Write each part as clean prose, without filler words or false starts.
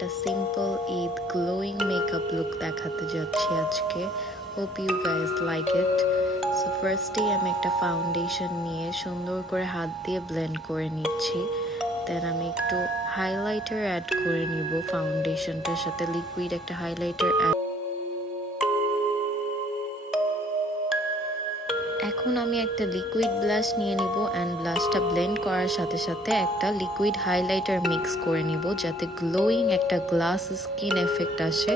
একটা simple Eid glowing makeup look দেখাতে যাচ্ছি আজকে। Hope you guys like it. So ফার্স্টেই আমি একটা ফাউন্ডেশন নিয়ে সুন্দর করে হাত দিয়ে ব্লেন্ড করে নিচ্ছি। দেন আমি একটু হাইলাইটার অ্যাড করে নিব ফাউন্ডেশনটার সাথে, লিকুইড একটা হাইলাইটার অ্যাড। এখন আমি একটা লিকুইড ব্লাশ নিয়ে নিব অ্যান্ড ব্লাশটা ব্লেন্ড করার সাথে সাথে একটা লিকুইড হাইলাইটার মিক্স করে নিব যাতে গ্লোয়িং একটা গ্লাস স্কিন এফেক্ট আসে।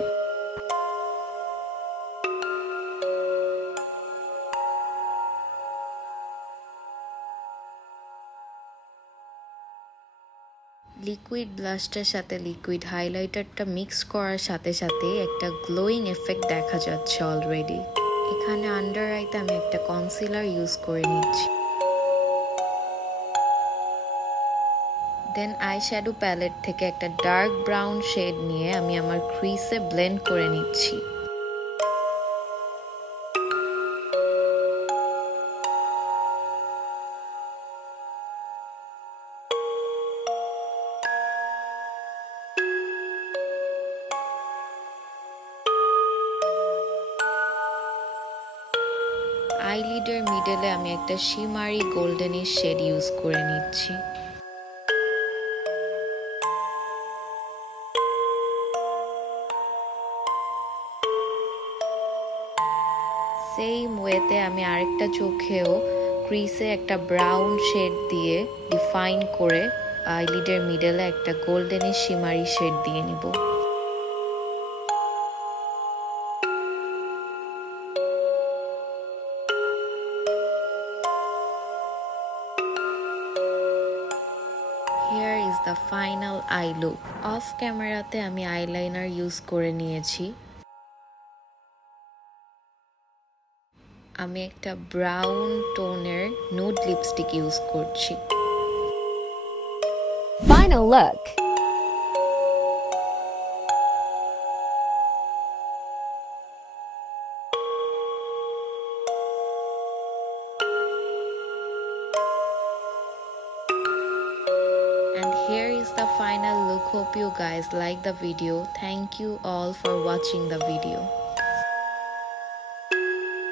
লিকুইড ব্লাশটার সাথে লিকুইড হাইলাইটারটা মিক্স করার সাথে সাথে একটা গ্লোয়িং এফেক্ট দেখা যাচ্ছে অলরেডি। এখানে আন্ডার আইতে আমি একটা কনসিলার ইউজ করে নিচ্ছি। দেন আই শ্যাডো প্যালেট থেকে একটা ডার্ক ব্রাউন শেড নিয়ে আমি আমার ক্রিসে ব্লেন্ড করে নিচ্ছি। আইলিডের মিডলে আমি একটা শিমারি গোল্ডেনিশ শেড ইউজ করে নিচ্ছি। সেম ওয়েতে আমি আরেকটা চোখেও ক্রিসে একটা ব্রাউন শেড দিয়ে ডিফাইন করে আইলিডের মিডলে একটা গোল্ডেনিশ শিমারি শেড দিয়ে নিব। Here is the final eye look. Of ক্যামেরাতে আমি আইলাইনার ইউজ করে নিয়েছি। আমি একটা ব্রাউন টোনের নুড লিপস্টিক ইউজ করছি। Final look. And here is the final look. Hope you guys like the video. Thank you all for watching the video.